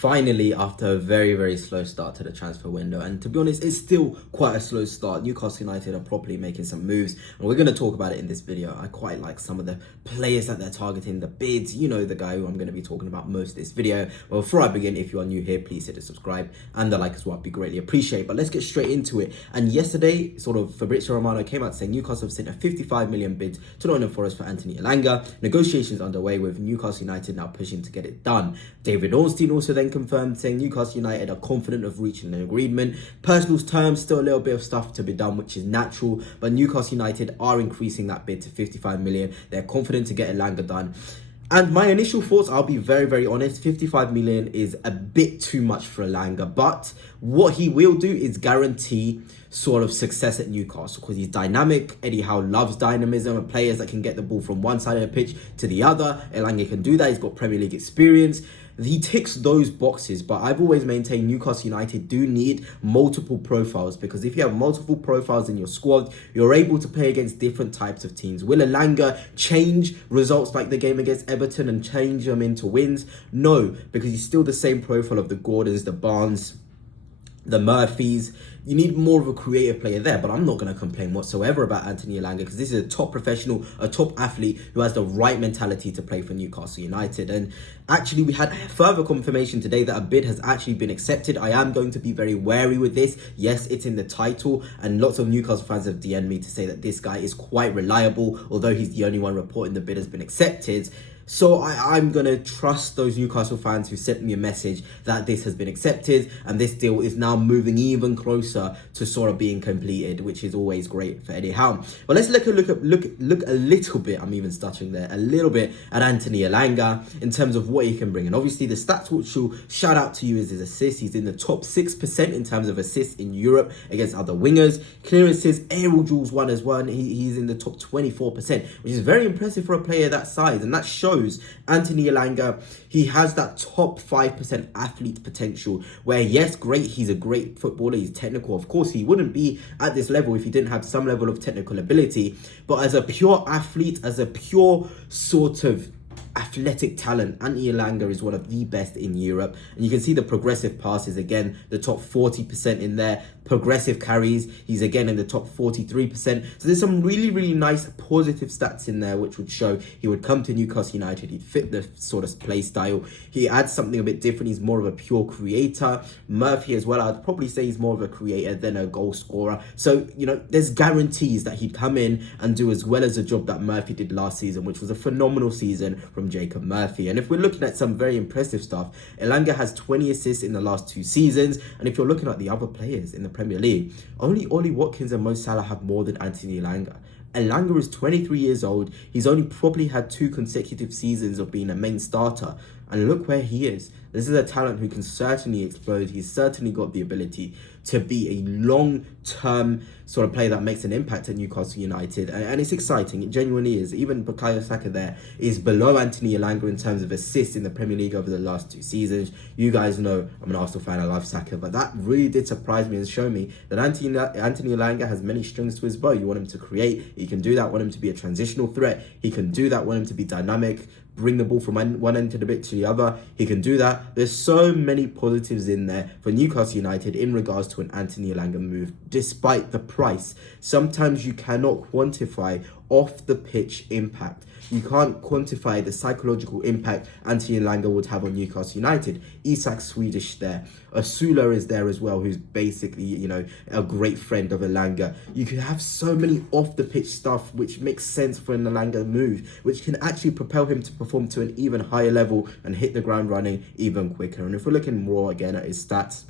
Finally, after a very slow start to the transfer window, and to be honest, it's still quite a slow start. Newcastle United are properly making some moves, and we're going to talk about it in this video. I quite like some of the players that they're targeting, the bids. You know the guy who I'm going to be talking about most this video. Well, before I begin, if you are new here, please hit the subscribe and the like as well. It'd be greatly appreciated. But let's get straight into it. And yesterday, Fabrizio Romano came out saying Newcastle have sent a 55 million bid to Nottingham Forest for Anthony Elanga. Negotiations underway with Newcastle United now pushing to get it done. David Ornstein also then confirmed, saying Newcastle United are confident of reaching an agreement. Personal terms, still a little bit of stuff to be done, which is natural, but Newcastle United are increasing that bid to 55 million. They're confident to get Elanga done. And my initial thoughts, I'll be very honest, 55 million is a bit too much for Elanga, but what he will do is guarantee sort of success at Newcastle because he's dynamic. Eddie Howe loves dynamism and players that can get the ball from one side of the pitch to the other. Elanga can do that. He's got Premier League experience. He ticks those boxes, but I've always maintained Newcastle United do need multiple profiles, because if you have multiple profiles in your squad, you're able to play against different types of teams. Will Elanga change results like the game against Everton and change them into wins? No, because he's still the same profile of the Gordons, the Barnes, the Murphys. You need more of a creative player there, but I'm not going to complain whatsoever about Anthony Elanga because this is a top professional, a top athlete who has the right mentality to play for Newcastle United. And actually, we had further confirmation today that a bid has actually been accepted. I am going to be very wary with this. Yes, it's in the title, and lots of Newcastle fans have DM'd me to say that this guy is quite reliable, although he's the only one reporting the bid has been accepted. So I'm going to trust those Newcastle fans who sent me a message that this has been accepted and this deal is now moving even closer to sort of being completed, which is always great for Eddie Howe. But let's look a little bit, I'm even stuttering there, a little bit at Anthony Elanga in terms of what he can bring. And obviously the stats which will shout out to you is his assists. He's in the top 6% in terms of assists in Europe against other wingers. Clearances, aerial duels won as well. He's in the top 24%, which is very impressive for a player that size. And that shows Anthony Elanga, he has that top 5% athlete potential where, yes, great, he's a great footballer, he's technical. Of course, he wouldn't be at this level if he didn't have some level of technical ability. But as a pure athlete, as a pure sort of athletic talent, Anthony Elanga is one of the best in Europe. And you can see the progressive passes, again, the top 40% in there. Progressive carries, he's again in the top 43%. So there's some really nice positive stats in there which would show he would come to Newcastle United, he'd fit the sort of play style. He adds something a bit different, he's more of a pure creator. Murphy as well, I'd probably say he's more of a creator than a goal scorer. So, you know, there's guarantees that he'd come in and do as well as the job that Murphy did last season, which was a phenomenal season from Jacob Murphy. And if we're looking at some very impressive stuff, Elanga has 20 assists in the last 2 seasons. And if you're looking at the other players in the Premier League, only Ollie Watkins and Mo Salah have more than Anthony Elanga. Elanga is 23 years old. He's only probably had 2 consecutive seasons of being a main starter. And look where he is. This is a talent who can certainly explode. He's certainly got the ability to be a long-term sort of player that makes an impact at Newcastle United. And it's exciting. It genuinely is. Even Bukayo Saka there is below Anthony Elanga in terms of assists in the Premier League over the last 2 seasons. You guys know I'm an Arsenal fan. I love Saka. But that really did surprise me and show me that Anthony Elanga has many strings to his bow. You want him to create. He can do that. Want him to be a transitional threat. He can do that. Want him to be dynamic. Bring the ball from one end of the bit to the other. He can do that. There's so many positives in there for Newcastle United in regards to an Anthony Elanga move, despite the price. Sometimes you cannot quantify off the pitch impact. You can't quantify the psychological impact Anthony Elanga would have on Newcastle United. Isak's Swedish there. Asula is there as well, who's basically, you know, a great friend of Elanga. You can have so many off the pitch stuff which makes sense for an Elanga move, which can actually propel him to perform to an even higher level and hit the ground running even quicker. And if we're looking more again at his stats,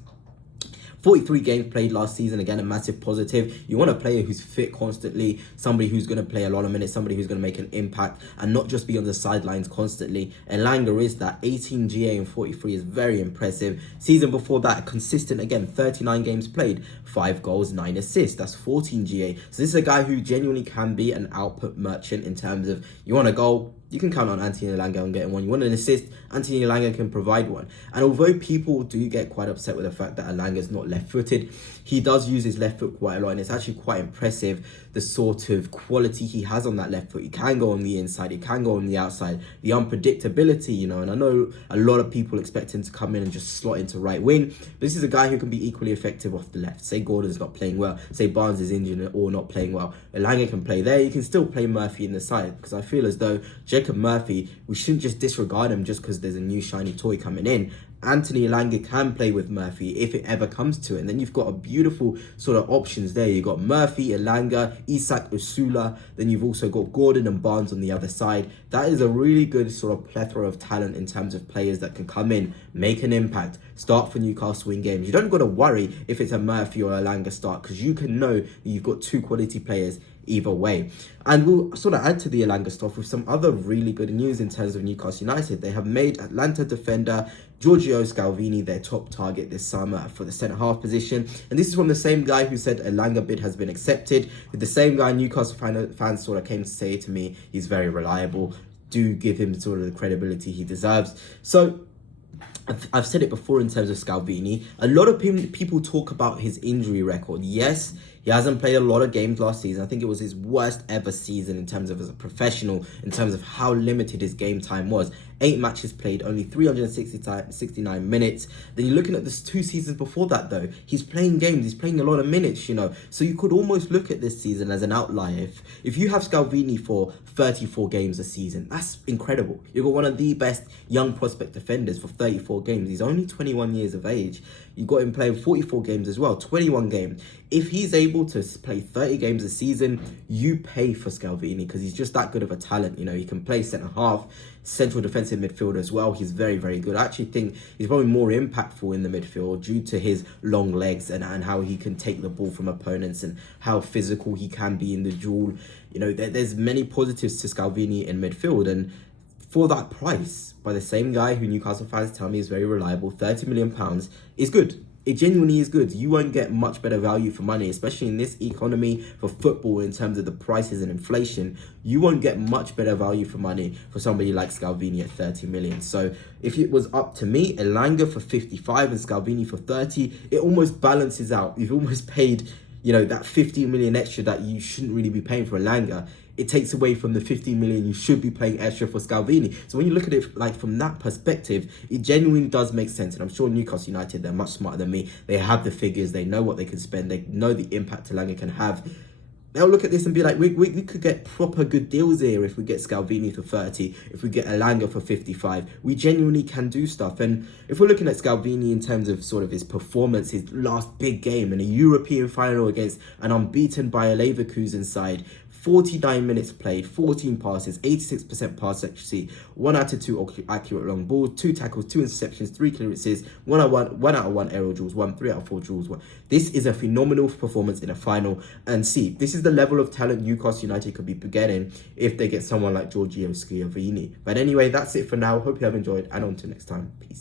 43 games played last season, again, a massive positive. You want a player who's fit constantly, somebody who's going to play a lot of minutes, somebody who's going to make an impact and not just be on the sidelines constantly. Elanga is that. 18 GA and 43 is very impressive. Season before that, consistent again, 39 games played, 5 goals, 9 assists. That's 14 GA. So this is a guy who genuinely can be an output merchant in terms of, you want a goal, you can count on Anthony Elanga on getting one. You want an assist, Anthony Elanga can provide one. And although people do get quite upset with the fact that Elanga's not left-footed, he does use his left foot quite a lot, and it's actually quite impressive the sort of quality he has on that left foot. He can go on the inside, he can go on the outside, the unpredictability, you know, and I know a lot of people expect him to come in and just slot into right wing, but this is a guy who can be equally effective off the left. Say Gordon's not playing well, say Barnes is injured or not playing well, Elanga can play there. You can still play Murphy in the side, because I feel as though Jacob Murphy, we shouldn't just disregard him just because there's a new shiny toy coming in. Anthony Elanga can play with Murphy if it ever comes to it. And then you've got a beautiful sort of options there. You've got Murphy, Elanga, Isak, Usula. Then you've also got Gordon and Barnes on the other side. That is a really good sort of plethora of talent in terms of players that can come in, make an impact, start for Newcastle in games. You don't got to worry if it's a Murphy or Elanga start, because you can know that you've got two quality players either way. And we'll sort of add to the Elanga stuff with some other really good news in terms of Newcastle United. They have made Atlanta defender Giorgio Scalvini their top target this summer for the centre-half position. And this is from the same guy who said Elanga bid has been accepted. With the same guy Newcastle fans sort of came to say to me, he's very reliable. Do give him sort of the credibility he deserves. So I've said it before in terms of Scalvini. A lot of people talk about his injury record. Yes, he hasn't played a lot of games last season. I think it was his worst ever season in terms of as a professional, in terms of how limited his game time was. 8 matches played, only 369 minutes. Then you're looking at the 2 seasons before that, though. He's playing games, he's playing a lot of minutes, you know. So you could almost look at this season as an outlier. If you have Scalvini for 34 games a season, that's incredible. You've got one of the best young prospect defenders for 34 games. He's only 21 years of age. You got him playing 44 games as well, 21 games. If he's able to play 30 games a season, you pay for Scalvini, because he's just that good of a talent. You know, he can play centre-half, central defensive midfield as well. He's very, very good. I actually think he's probably more impactful in the midfield due to his long legs and how he can take the ball from opponents and how physical he can be in the duel. You know, there's many positives to Scalvini in midfield, and for that price, by the same guy who Newcastle fans tell me is very reliable, £30 million is good. It genuinely is good. You won't get much better value for money, especially in this economy for football in terms of the prices and inflation. You won't get much better value for money for somebody like Scalvini at 30 million. So if it was up to me, Elanga for 55 and Scalvini for 30, it almost balances out. You've almost paid, you know, that 15 million extra that you shouldn't really be paying for Elanga. It takes away from the 15 million you should be paying extra for Scalvini. So when you look at it like from that perspective, it genuinely does make sense. And I'm sure Newcastle United, they're much smarter than me. They have the figures, they know what they can spend, they know the impact Elanga can have. They'll look at this and be like, we could get proper good deals here if we get Scalvini for 30, if we get Elanga for 55. We genuinely can do stuff. And if we're looking at Scalvini in terms of sort of his performance, his last big game in a European final against an unbeaten Bayer Leverkusen side, 49 minutes played, 14 passes, 86% pass accuracy, 1 out of 2 accurate long balls, 2 tackles, 2 interceptions, 3 clearances, 1 out of 1 aerial duels, 3 out of 4 duels. This is a phenomenal performance in a final. And see, this is the level of talent Newcastle United could be getting if they get someone like Giorgio Scalvini. But anyway, that's it for now. Hope you have enjoyed, and on to next time. Peace.